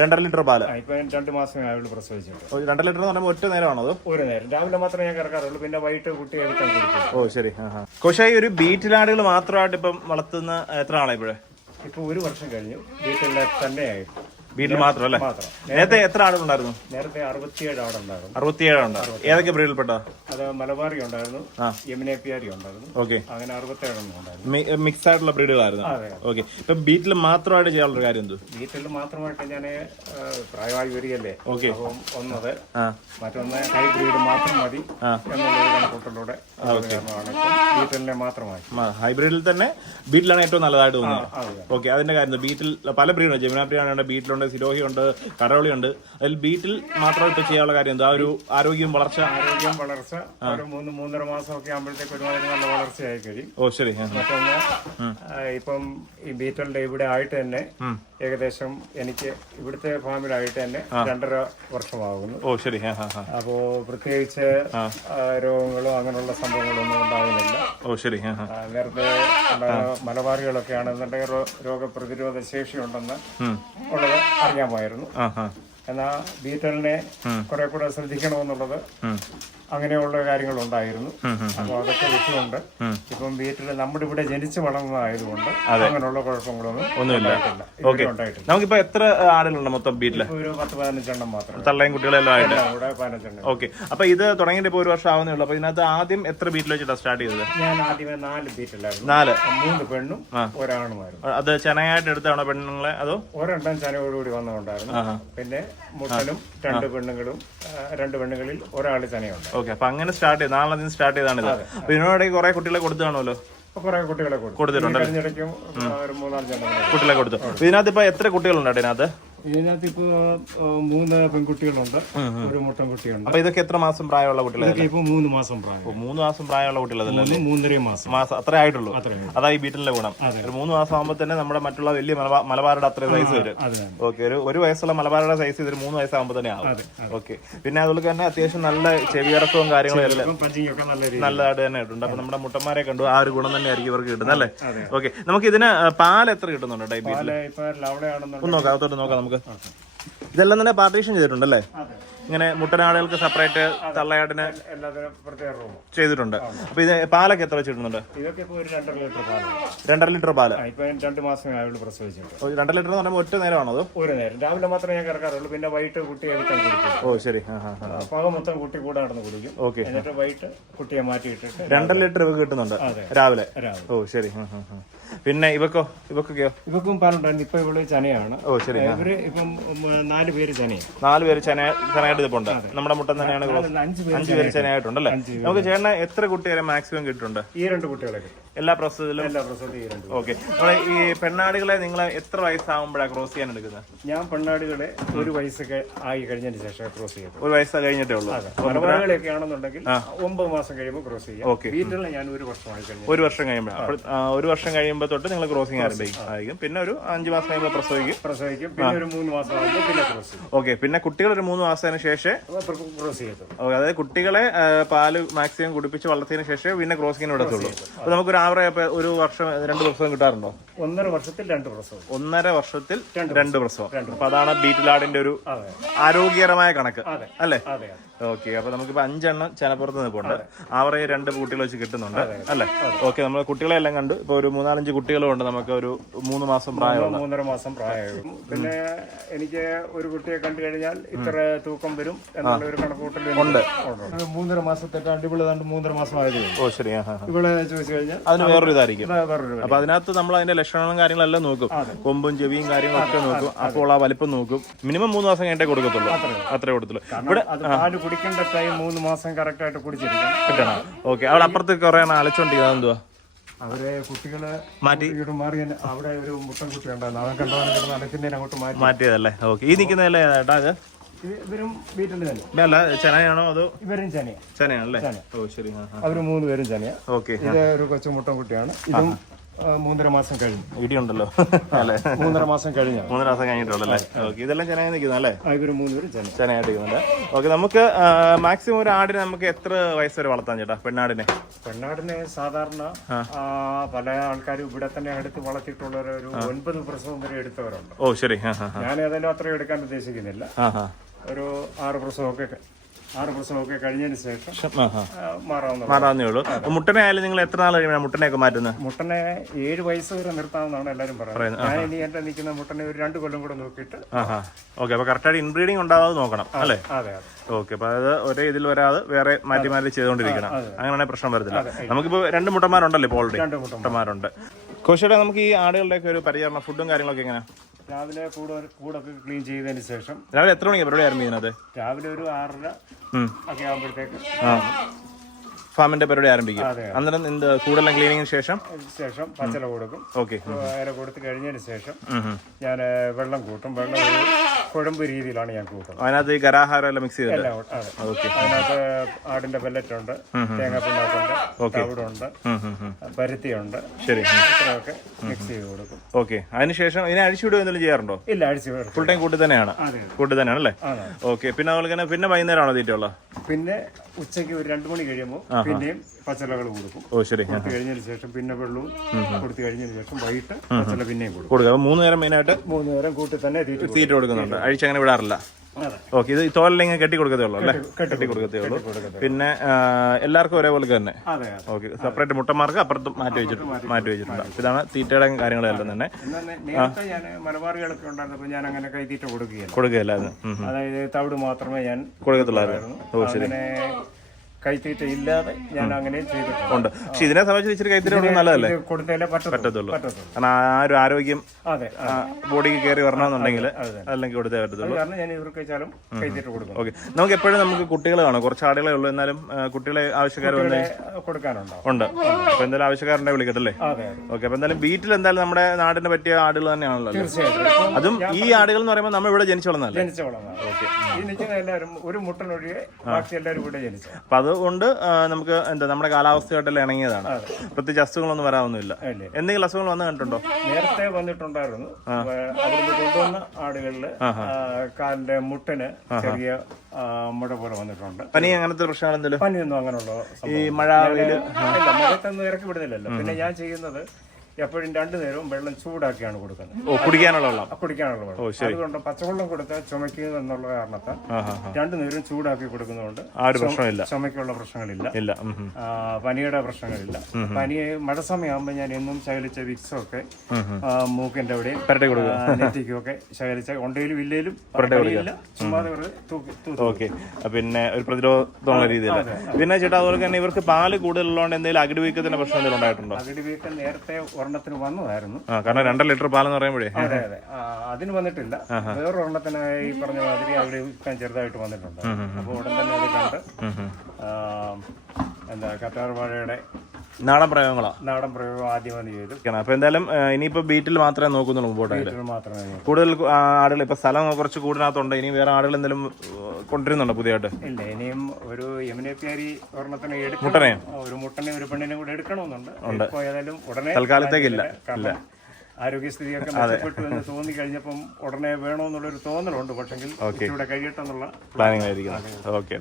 രണ്ടര ലിറ്റർ പാൽ. രണ്ട് മാസമേ ആയുള്ളൂ പ്രസവിച്ചിട്ട്. രണ്ടര ലിറ്റർ എന്ന് പറയുമ്പോൾ ഒറ്റ നേരമാണോ അത്? ഒരു നേരം. രാവിലെ മാത്രമേ ഞാൻ കിടക്കാറുള്ളൂ. പിന്നെ വൈകിട്ട് കുട്ടി എടുക്കാൻ ഓ ശരി. കോശായി ഒരു ബീറ്റിലാടുകൾ മാത്രമായിട്ട് ഇപ്പം വളർത്തുന്ന എത്ര ആളാണ് ഇപ്പോഴേ? ഇപ്പൊ ഒരു വർഷം കഴിഞ്ഞു. വീട്ടിലെ തന്നെയായി വീട്ടിൽ മാത്രം. അല്ലേ നേരത്തെ എത്ര ആടുകളുണ്ടായിരുന്നു നേരത്തെ അറുപത്തിയേഴ് ആടുണ്ടായിരുന്നു അറുപത്തിയേഴ് ഉണ്ട് ഏതൊക്കെ ബ്രീഡിൽപ്പെട്ട? അത് മലബാറി ഉണ്ടായിരുന്നു. ആ. പിയാരി ഉണ്ടായിരുന്നു. ഓക്കെ. അങ്ങനെ അറുപത്തേഴെണ്ണം ഉണ്ടായിരുന്നു. മിക്സ് ആയിട്ടുള്ള ബ്രീഡുകളായിരുന്നു. ഓക്കെ. ഇപ്പൊ വീട്ടിൽ മാത്രമായിട്ട് ചെയ്യാനുള്ള കാര്യം എന്തോ? വീട്ടിൽ മാത്രമായിട്ട് ഞാൻ പ്രായമായി വരികയല്ലേ? ഓക്കെ. അപ്പം ഒന്നത് മറ്റൊന്ന് ഹൈബ്രിഡ് മാത്രം മതി. എന്നുള്ളൊരു കണക്കൂട്ടലൂടെ വീട്ടിലെ മാത്രമായി. ഹൈബ്രിഡിൽ തന്നെ വീട്ടിലാണ് ഏറ്റവും നല്ലതായിട്ട് തോന്നുന്നത് ഓക്കെ. അതിന്റെ കാര്യം? ബീറ്റിൽ പല ബ്രീഡുണ്ട് ജമുന പ്രിയാണ് ബീറ്റിലുണ്ട് സിരോഹി ഉണ്ട് കടവളി ഉണ്ട് അതിൽ ബീറ്റിൽ മാത്രം ഇപ്പൊ ചെയ്യാനുള്ള കാര്യം എന്താ? ഒരു ആരോഗ്യം വളർച്ച? ആരോഗ്യം വളർച്ച ഒരു മൂന്ന് മൂന്നര മാസം ഒക്കെ ആകുമ്പോഴത്തേക്ക് ഒരുമാതിരി നല്ല വളർച്ചയായി കഴിയും. ഓ ശരി. മറ്റൊന്ന് ഇപ്പം ഈ ബീറ്റലിന്റെ ഇവിടെ ആയിട്ട് തന്നെ ഏകദേശം എനിക്ക് ഇവിടുത്തെ ഫാമിലായിട്ട് തന്നെ രണ്ടര വർഷമാകുന്നു. ഓ ശരി. അപ്പോ പ്രത്യേകിച്ച് രോഗങ്ങളോ അങ്ങനെയുള്ള സംഭവങ്ങളൊന്നും ഉണ്ടാകുന്നില്ല. ഓ ശരി. നേരത്തെ മലബാറികളൊക്കെ ആണെന്നുണ്ടെങ്കിൽ രോഗപ്രതിരോധ ശേഷി ഉണ്ടെന്ന് ഉള്ളത്. അറിയാമായിരുന്നു. എന്നാൽ ബീറ്റലിനെ കുറെ കൂടെ ശ്രദ്ധിക്കണമെന്നുള്ളത്. അങ്ങനെയുള്ള കാര്യങ്ങളുണ്ടായിരുന്നു. അപ്പോൾ അതൊക്കെ വെച്ചുകൊണ്ട് ഇപ്പം വീട്ടിൽ നമ്മുടെ ഇവിടെ ജനിച്ചു വളർന്നതായതുകൊണ്ട് അങ്ങനെയുള്ള കുഴപ്പങ്ങളൊന്നും ഒന്നുമില്ല. ഓക്കെ. നമുക്കിപ്പോ എത്ര ആളുകളുണ്ട് മൊത്തം വീട്ടിൽ ഒരു പത്ത് പതിനഞ്ചെണ്ണം മാത്രം. തള്ളയും കുട്ടികളെല്ലാം ആയിട്ട്. ഇവിടെ പതിനഞ്ചെണ്ണം ഓക്കെ. അപ്പൊ ഇത് തുടങ്ങിയിട്ട് ഇപ്പൊ ഒരു വർഷം ആവുന്നേ ഉള്ളൂ. അപ്പൊ ഇതിനകത്ത് ആദ്യം എത്ര വീട്ടിൽ വെച്ചിട്ടാണ് സ്റ്റാർട്ട് ചെയ്തത്? ഞാൻ ആദ്യമേ നാല് വീട്ടിലായിരുന്നു. നാല്. മൂന്ന് പെണ്ണും ഒരാണുമായിരുന്നു. അത് ചെനയായിട്ട് എടുത്താണോ പെണ്ണുങ്ങളെ? അതോ? ഒരെണ്ണം ചനയോടുകൂടി വന്നതുകൊണ്ടായിരുന്നു. ആഹാ. പിന്നെ മുട്ടനും രണ്ട് പെണ്ണുങ്ങളും രണ്ട് പെണ്ണുങ്ങളിൽ ഒരാൾ ചനയുണ്ട് ഓക്കെ അപ്പൊ അങ്ങനെ സ്റ്റാർട്ട് ചെയ്ത് നാളെ നിന്ന് സ്റ്റാർട്ട് ചെയ്താണിത്. അപ്പൊ ഇതിനോടൊക്കെ കുറെ കുട്ടികളെ കൊടുത്താണല്ലോ കുട്ടികളെ കൊടുത്തു. കൊടുത്തിട്ടുണ്ട് കുട്ടികളെ കൊടുത്തു. ഇതിനകത്ത് ഇപ്പൊ എത്ര കുട്ടികളുണ്ട് ഇതിനകത്ത് ഇതിനകത്ത് ഇപ്പൊ മൂന്ന് പെൺകുട്ടികളുണ്ട്. ഒരു മുട്ടൻകുട്ടിയുണ്ട് അപ്പൊ ഇതൊക്കെ എത്ര മാസം പ്രായമുള്ള കുട്ടികളെ ഇപ്പൊ മൂന്ന് മാസം പ്രായം. മൂന്ന് മാസം പ്രായമുള്ള കുട്ടികളതല്ലേ മൂന്ന് മൂന്നര മാസം. മാസം അത്രേ ആയിട്ടുള്ളൂ. അതാ ഈ ബീറ്റിലെ ഗുണം. ഒരു മൂന്ന് മാസം ആകുമ്പോൾ തന്നെ നമ്മുടെ മറ്റുള്ള വലിയ മലബാ- മലബാറുടെ അത്ര സൈസ് വരും. ഓക്കെ ഒരു ഒരു വയസ്സുള്ള മലബാറുടെ സൈസ് ഇതൊരു മൂന്ന് വയസ്സാകുമ്പോൾ തന്നെ ആവും. ഓക്കെ പിന്നെ അതുപോലെ തന്നെ അത്യാവശ്യം നല്ല ചെവിയിറക്കവും കാര്യങ്ങളും എല്ലാം. നല്ലതായിട്ട് തന്നെ കിട്ടുന്നുണ്ട് അപ്പൊ നമ്മുടെ മുട്ടന്മാരെ കണ്ടു. ആ ഒരു ഗുണം തന്നെ ആയിരിക്കും ഇവർക്ക് കിട്ടുന്നത് അല്ലേ? ഓക്കെ നമുക്ക് ഇതിന് പാൽ എത്ര കിട്ടുന്നുണ്ട് ടൈപ്പ് നോക്കാം. അകത്തോട്ട് നോക്കാം. നമുക്ക് ഇതെല്ലാം തന്നെ പാർട്ടീഷൻ ചെയ്തിട്ടുണ്ടല്ലേ? അല്ലേ ഇങ്ങനെ മുട്ടനാടുകൾക്ക് സെപ്പറേറ്റ് തള്ളയാടിന് ചെയ്തിട്ടുണ്ട്. അപ്പൊ ഇത് പാലൊക്കെ എത്ര വെച്ചിട്ടുണ്ട് രണ്ടര ലിറ്റർ പാൽ. രണ്ട് മാസമേ ആയുള്ളൂ പ്രസവിച്ചിട്ടുണ്ട് രണ്ടര ലിറ്റർ എന്ന് പറയുമ്പോൾ ഒറ്റ നേരമാണോ അത്? ഒരു നേരം. രാവിലെ മാത്രമേ ഞാൻ കിടക്കാറുള്ളൂ. പിന്നെ വൈകിട്ട് കുട്ടി ഓ ശരി. പക മൊത്തം കുട്ടി കൂടെ നടന്ന് കുടിക്കും ഓക്കെ. എന്നിട്ട് വൈകിട്ട് കുട്ടിയെ മാറ്റിയിട്ടിട്ട് രണ്ടര ലിറ്റർ കിട്ടുന്നുണ്ട് രാവിലെ. ഓ ശരി. പിന്നെ ഇവക്കോ ഇവക്കൊക്കെയോ? ഇവക്കും പാലുണ്ടായിരുന്നു ഇപ്പൊ ഇവൾ ചനയാണ്. ഓ ശരി. ഇവർ ഇപ്പം നാല് പേര് ചനയാണ്. നാല് പേര് ചെന ചെനയായിട്ട് ഇതിപ്പുണ്ട് നമ്മുടെ മുട്ടൻ തന്നെയാണ് അഞ്ചു പേര് ചെനയായിട്ടുണ്ടല്ലേ നമുക്ക് ചേട്ടന് എത്ര കുട്ടികളെ മാക്സിമം കിട്ടിട്ടുണ്ട് ഈ രണ്ട് കുട്ടികളെ എല്ലാ പ്രസവത്തിലും? എല്ലാ രണ്ട് ഓക്കെ നമ്മളെ ഈ പെണ്ണാടുകളെ നിങ്ങൾ എത്ര വയസ്സാകുമ്പോഴാണ് ക്രോസ് ചെയ്യാൻ എടുക്കുന്നത്? ഞാൻ പെണ്ണാടുകളെ ഒരു വയസ്സൊക്കെ ആയി കഴിഞ്ഞതിന് ശേഷം ക്രോസ് ചെയ്യും ഒരു വയസ്സ് കഴിഞ്ഞിട്ടേ ഉള്ളൂ. മലബാറുകളൊക്കെ ആണെന്നുണ്ടെങ്കിൽ ഒമ്പത് മാസം കഴിയുമ്പോൾ ക്രോസ് ചെയ്യാം. ഓക്കെ വീട്ടിലെ ഞാൻ ഒരു വർഷമായി കഴിഞ്ഞു ഒരു വർഷം കഴിയുമ്പോൾ അപ്പോൾ ഒരു വർഷം കഴിയുമ്പോൾ തൊട്ട് നിങ്ങൾ ക്രോസിംഗ് ആരംഭിക്കും. പിന്നെ ഒരു അഞ്ച് മാസം കഴിയുമ്പോൾ പ്രസവിക്കും. പ്രസവിക്കും. പിന്നെ ഒരു മൂന്ന് മാസം പിന്നെ ഓക്കെ പിന്നെ കുട്ടികൾ ഒരു മൂന്ന് മാസത്തിന് ശേഷം ഓക്കെ അതായത് കുട്ടികളെ പാൽ മാക്സിമം കുടിപ്പിച്ച് വളർത്തിയതിനു ശേഷം പിന്നെ ക്രോസിങ്ങിന് വിടത്തുള്ളൂ. അപ്പോൾ നമുക്കൊരു ആവറേജ് ഒരു വർഷം രണ്ട് വർഷം കിട്ടാറുണ്ടോ? ഒന്നര വർഷത്തിൽ രണ്ട് പ്രസവം. ഒന്നര വർഷത്തിൽ രണ്ട് പ്രസവം. അപ്പൊ അതാണ് ബീറ്റിലാടിന്റെ ഒരു ആരോഗ്യകരമായ കണക്ക് അല്ലെ? ഓക്കെ അപ്പൊ നമുക്കിപ്പോ അഞ്ചെണ്ണം ചെനപ്പുറത്ത് നിൽപ്പുണ്ട്. ആവറേജ് രണ്ട് കുട്ടികൾ വെച്ച് കിട്ടുന്നുണ്ട് അല്ലേ? ഓക്കെ നമ്മൾ കുട്ടികളെ എല്ലാം കണ്ടു. ഇപ്പൊ ഒരു മൂന്നാലഞ്ച് കുട്ടികളും ഉണ്ട് നമുക്ക് ഒരു മൂന്ന് മാസം പ്രായം മൂന്നര മാസം പ്രായം പിന്നെ എനിക്ക് ഒരു കുട്ടിയെ കണ്ടു കഴിഞ്ഞാൽ ഇത്ര തൂക്കം വരും എന്നുള്ള ഒരു കണക്കൂട്ടൽ ഉണ്ട്. മൂന്നര മാസത്തെ അടിപൊളി മൂന്നര മാസം ആയത്. ഓ ശരി. ഇവിടെ ചോദിച്ചു കഴിഞ്ഞാൽ അതിന് വേറൊരു ഇതായിരിക്കും. ഇതാ അപ്പൊ അതിനകത്ത് നമ്മൾ അതിന്റെ ലക്ഷണങ്ങളും കാര്യങ്ങളെല്ലാം നോക്കും. കൊമ്പും ചെവിയും കാര്യങ്ങളും ഒക്കെ നോക്കും. അപ്പോൾ ആ വലിപ്പം നോക്കും. മിനിമം മൂന്ന് മാസം കഴിഞ്ഞിട്ടേ കൊടുക്കത്തുള്ളൂ. അത്രേ കൊടുത്തുള്ളൂ. ഇവിടെ പാൽ കുടിക്കേണ്ട ടൈം മൂന്ന് മാസം കറക്റ്റ് ആയിട്ട് കുടിച്ചിരിക്കണം. കിട്ടണം. ഓക്കെ. അവിടെ അപ്പുറത്ത് കുറെ അലച്ചോണ്ടിരിക്കുന്നത് എന്തുവാ അവരെ കുട്ടികളെ മാറ്റി. മാറി അവിടെ ഒരു മുട്ടൻ കുട്ടി ഉണ്ടായിരുന്നു. അവൻ കണ്ടവനെ കിടന്ന് അലക്കുന്നതിന് അങ്ങോട്ട് മാറ്റി. മാറ്റിയതല്ലേ? ഓക്കെ. ഈ നിൽക്കുന്നതല്ലേ ഏട്ടാ അത്? ഇത് ഇവരും വീട്ടിൽ തന്നെ. അല്ല ചെനയാണോ അതോ? ഇവരും ചനയാ. ചെനയാണല്ലേ? ഓ ശരി. അവർ മൂന്ന് പേരും ചനയാ. ഓക്കെ. ഇത് ഒരു കൊച്ചുമുട്ടൻ കുട്ടിയാണ്. ഇതും മൂന്നര മാസം കഴിഞ്ഞു. ഇടിയുണ്ടല്ലോ അല്ലേ? മൂന്നര മാസം കഴിഞ്ഞു. മൂന്നര മാസം കഴിഞ്ഞിട്ടുള്ളൂ അല്ലേ? ഓക്കെ ഇതെല്ലാം ചെനയായി നിൽക്കുന്നു അല്ലേ? ഇവർ മൂന്നുപേരും ചെനയായിട്ട് നിൽക്കുന്നുണ്ട് ഓക്കെ നമുക്ക് മാക്സിമം ഒരു ആടിനെ നമുക്ക് എത്ര വയസ്സ് വരെ വളർത്താൻ ചേട്ടാ? പെണ്ണാടിനെ. പെണ്ണാടിനെ സാധാരണ പല ആൾക്കാരും ഇവിടെ തന്നെ അടുത്ത് വളർത്തിയിട്ടുള്ളവർ ഒരു ഒൻപത് പ്രസവം വരെ എടുത്തവരുണ്ട്. ഓ ശരി. ഞാൻ ഏതായാലും അത്രയും എടുക്കാൻ ഉദ്ദേശിക്കുന്നില്ല. ഒരു ആറ് പ്രസവമൊക്കെ ആറ് പ്രസവമൊക്കെ കഴിഞ്ഞതിന് ശേഷം മാറാവുന്നേ ഉള്ളൂ മുട്ടനെ ആയാലും നിങ്ങൾ എത്ര നാൾ കഴിയുമ്പോൾ മുട്ടനെയൊക്കെ മാറ്റുന്നത്? മുട്ടനെ ഏഴ് വയസ്സ് വരെ നിർത്താമെന്നാണ് എല്ലാവരും പറയുന്നത്. ഞാൻ ഇനി എന്റെ നിൽക്കുന്ന മുട്ടനെ ഒരു രണ്ട് കൊല്ലം കൂടെ നോക്കിയിട്ട് ഓക്കെ അപ്പൊ കറക്റ്റായിട്ട് ഇൻബ്രീഡിംഗ് ഉണ്ടാവാതെ നോക്കണം അല്ലേ? അതെ അതെ. ഓക്കെ അപ്പൊ അത് ഒരേ ഇതിൽ വരാതെ വേറെ മാറ്റി മാറ്റി ചെയ്തുകൊണ്ടിരിക്കണം. അങ്ങനെയാണെങ്കിൽ പ്രശ്നം വരത്തില്ല. നമുക്കിപ്പോ രണ്ട് മുട്ടന്മാരുണ്ടല്ലോ ഇപ്പോൾ ഓൾറെഡി രണ്ട് മുട്ടന്മാരുണ്ട്. കോശയുടെ നമുക്ക് ഈ ആടുകളുടെയൊക്കെ ഒരു പരിചരണം ഫുഡും കാര്യങ്ങളൊക്കെ എങ്ങനെയാണ് രാവിലെ കൂടെ കൂടൊക്കെ ക്ലീൻ ചെയ്തതിന് ശേഷം രാവിലെ എത്ര മണിക്ക് പരിപാടി ആരംഭിക്കുന്നത് രാവിലെ ഒരു ആറര. ഒക്കെ ആകുമ്പോഴത്തേക്ക് ഫാമിന്റെ പരിപാടി ആരംഭിക്കും. അതെ. അന്നേരം എന്ത് കൂടുതലും ക്ലീനിങ്ങിന് ശേഷം? ശേഷം പച്ചല കൊടുക്കും. ഓക്കെ. കൊടുത്ത് കഴിഞ്ഞതിന് ശേഷം ഞാൻ വെള്ളം കൂട്ടും. വെള്ളം കുഴമ്പ് രീതിയിലാണ് ഞാൻ കൂട്ടുന്നത്. അതിനകത്ത് ഈ ഗരാഹാരം എല്ലാം മിക്സ് ചെയ്തത് എല്ലാം ഉണ്ട്. അതെ. അതിനകത്ത് ആടിന്റെ പെല്ലറ്റ് ഉണ്ട് തേങ്ങാപ്പിണ്ണാക്കുണ്ട് തവിടുണ്ട് പരുത്തിയുണ്ട്. ശരി. ഇത്രയൊക്കെ മിക്സ് ചെയ്ത് കൊടുക്കും. ഓക്കെ അതിനുശേഷം ഇതിനെ അഴിച്ചുവിടുക എന്തെങ്കിലും ചെയ്യാറുണ്ടോ? ഇല്ല അടിച്ചു വേർക്കും ഫുൾ ടൈം കൂട്ടി തന്നെയാണ്? അതെ കൂട്ടി തന്നെയാണ് അല്ലേ? അതെ. ഓക്കെ പിന്നെ അതുപോലെ തന്നെ പിന്നെ വൈകുന്നേരമാണോ തീറ്റുള്ള പിന്നെ ഉച്ചയ്ക്ക് ഒരു രണ്ടു മണി കഴിയുമ്പോൾ പിന്നെയും പച്ചലകൾ കൊടുക്കും. ഓ ശരി. കൊടുത്തു കഴിഞ്ഞതിന് ശേഷം പിന്നെ വെള്ളവും കൊടുത്തു കഴിഞ്ഞതിന് ശേഷം വൈകിട്ട് പച്ചല പിന്നെയും കൊടുക്കും. കൊടുക്കുക മൂന്ന് നേരം മെയിനായിട്ട് മൂന്ന് നേരം കൂട്ടി തന്നെ തീറ്റ തീറ്റ കൊടുക്കുന്നുണ്ട്. അഴിച്ചങ്ങനെ വിടാറില്ല. ഓക്കെ ഇത് തോലിലിങ്ങനെ കെട്ടി കൊടുക്കത്തേ ഉള്ളൂ അല്ലേ? കെട്ടി കൊടുക്കത്തേ ഉള്ളൂ. പിന്നെ എല്ലാവർക്കും ഒരേപോലെ തന്നെ. ഓക്കെ സെപ്പറേറ്റ് മുട്ടന്മാർക്ക് അപ്പുറത്ത് മാറ്റി വെച്ചിട്ടുണ്ട്. മാറ്റി വെച്ചിട്ടുണ്ട്. ഇതാണ് തീറ്റയുടെ കാര്യങ്ങളെല്ലാം തന്നെ. ഞാൻ മലബാറികളൊക്കെ ഉണ്ടായിരുന്നപ്പോൾ ഞാൻ അങ്ങനെ കൈത്തീറ്റ കൊടുക്കുകയില്ല. കൊടുക്കുകയല്ലായിരുന്നു. അതായത് തവിട് മാത്രമേ ഞാൻ കൊടുക്കത്തുള്ളായിരുന്നു. ഓ ശരി. കൈത്തീറ്റ ഇല്ലാതെ ഞാൻ അങ്ങനെ ചെയ്തിട്ടുണ്ട്. ഉണ്ട്. പക്ഷെ ഇതിനെ സംബന്ധിച്ച് ഇച്ചിരി കൈത്തിരി കൊടുക്കുന്നത് നല്ലതല്ലേ? ഇത് കൊടുത്താലേ പറ്റത്തുള്ളൂ. പറ്റത്തുള്ളൂ. പറ്റത്തുള്ളൂ. കാരണം ആ ഒരു ആരോഗ്യം അതെ ആ, ബോഡിക്ക് കയറി വരണമെന്നുണ്ടെങ്കിൽ അല്ലെങ്കിൽ കൊടുത്തേ പറ്റത്തുള്ളൂ. കാരണം ഞാൻ ഇവർക്ക് വെച്ചാലും കൈത്തീറ്റ കൊടുക്കും. ഓക്കെ. നമുക്ക് എപ്പോഴും നമുക്ക് കുട്ടികൾ കാണും. കുറച്ച് ആടുകളെ ഉള്ളൂ. എന്നാലും ആ, കുട്ടികളെ ആവശ്യക്കാർ വന്ന് കൊടുക്കാനുണ്ടാവും ഉണ്ട്. അപ്പൊ എന്തായാലും ആവശ്യക്കാരുണ്ടെ വിളിക്കട്ടല്ലേ അതെ ഓക്കെ. അപ്പൊ എന്തായാലും വീട്ടിൽ എന്തായാലും നമ്മുടെ നാടിന് പറ്റിയ ആടുകൾ തന്നെയാണല്ലോ തീർച്ചയായിട്ടും. ഇപ്പം അതും ഈ ആടുകൾ എന്ന് പറയുമ്പോൾ നമ്മൾ ഇവിടെ ജനിച്ചു വളർന്നല്ലേ ജനിച്ച ഈ നിൽക്കുന്ന എല്ലാവരും ഒരു മുട്ടനൊഴികെ ബാക്കി എല്ലാവരും ഇവിടെ ജനിച്ചു അപ്പൊ അതുകൊണ്ട് നമുക്ക് എന്താ നമ്മുടെ കാലാവസ്ഥയായിട്ടെല്ലാം ഇണങ്ങിയതാണ്. പ്രത്യേകിച്ച് അസുഖങ്ങളൊന്നും വരാവുന്നില്ല എന്തെങ്കിലും അസുഖങ്ങൾ വന്നു കണ്ടിട്ടുണ്ടോ? നേരത്തെ വന്നിട്ടുണ്ടായിരുന്നു. അവിടുന്ന് കൊണ്ടുവന്ന ആടുകളിൽ കാലിന്റെ മുട്ടിന് ചെറിയ മുഴ പോലെ വന്നിട്ടുണ്ട്. പനി അങ്ങനത്തെ പ്രശ്നങ്ങൾ എന്തെങ്കിലും? പനിയൊന്നും അങ്ങനെയുള്ള ഈ മഴ ഇറക്കി വിടുന്നില്ലല്ലോ. പിന്നെ ഞാൻ ചെയ്യുന്നത് എപ്പോഴും രണ്ടു നേരവും വെള്ളം ചൂടാക്കിയാണ് കൊടുക്കുന്നത്. ഓ കുടിക്കാനുള്ള വെള്ളം. ആ, കുടിക്കാനുള്ള വെള്ളം. അതുകൊണ്ട് പച്ചവെള്ളം കൊടുത്താൽ ചുമക്കുക എന്നുള്ള കാരണത്താൽ രണ്ടു നേരവും ചൂടാക്കി കൊടുക്കുന്നതുകൊണ്ട് ആ ഒരു പ്രശ്നമില്ല. ചുമയ്ക്കുള്ള പ്രശ്നങ്ങളില്ല. ഇല്ല. പനിയുടെ പ്രശ്നങ്ങളില്ല. പനി മഴ സമയമാകുമ്പോൾ ഞാൻ എന്നും ശകലിച്ച വിക്സൊക്കെ ആ, മൂക്കിന്റെ അവിടെ നെറ്റിക്കും ഒക്കെ ശകലിച്ച തൂക്കി തൂക്കി ഓക്കെ. പിന്നെ ഒരു പ്രതിരോധമുള്ള രീതിയിൽ പിന്നെ ചേട്ടാ അതുപോലെ തന്നെ ഇവർക്ക് പാൽ കൂടുതലുള്ളതുകൊണ്ട് എന്തെങ്കിലും അകിടി വീക്കത്തിന്റെ പ്രശ്നം എന്തെങ്കിലും ഉണ്ടായിട്ടുണ്ടോ? അകിടി വീക്കം നേരത്തെ ഒരെണ്ണത്തിന് വന്നതായിരുന്നു. ആ കാരണം രണ്ടര ലിറ്റർ പാലെന്ന് പറയുമ്പോഴേ. അതെ അതെ. ആ, അതിന് വന്നിട്ടില്ല. വേറൊരെണ്ണത്തിനായി ഈ പറഞ്ഞ മാതിരി അവിടെ വിൽക്കാൻ ചെറുതായിട്ട് വന്നിട്ടുണ്ട്. അപ്പോൾ ഉടൻ തന്നെ അത് കണ്ട് ആ, എന്താ കറ്റാർ വാഴയുടെ നാടൻ പ്രയോഗങ്ങളാ? നാടൻ പ്രയോഗം ആദ്യമാണ് ചെയ്തു. അപ്പൊ എന്തായാലും ഇനിയിപ്പോ ബീറ്റിൽ മാത്രമേ നോക്കുന്നുള്ളൂ മുമ്പോട്ടായിട്ട് മാത്രമേ കൂടുതൽ ആടുകൾ ഇപ്പൊ സ്ഥലം കുറച്ച് കൂടുതനകത്തുണ്ട് ഇനി വേറെ ആടുകൾ എന്തെങ്കിലും കൊണ്ടുവരുന്നുണ്ടോ പുതിയതായിട്ട്? ഇല്ല ഇനിയും ഒരു യമുനപ്യാരി ഒരെണ്ണത്തിന് മുട്ടനെ? ഒരു മുട്ടനെ ഒരു പെണ്ണിനെ കൂടെ എടുക്കണമെന്നുണ്ട്. ഏതായാലും ഉടനെ തൽക്കാലത്തേക്കില്ല. ഇല്ല. ആരോഗ്യസ്ഥിതിയൊക്കെ മെച്ചപ്പെട്ടു എന്ന് തോന്നി കഴിഞ്ഞപ്പം ഉടനെ വേണമെന്നുള്ളൊരു തോന്നലുണ്ട്. പക്ഷെങ്കിൽ ഇവിടെ കഴിയട്ടെന്നുള്ള പ്ലാനിങ് ആയിരിക്കും ഓക്കെ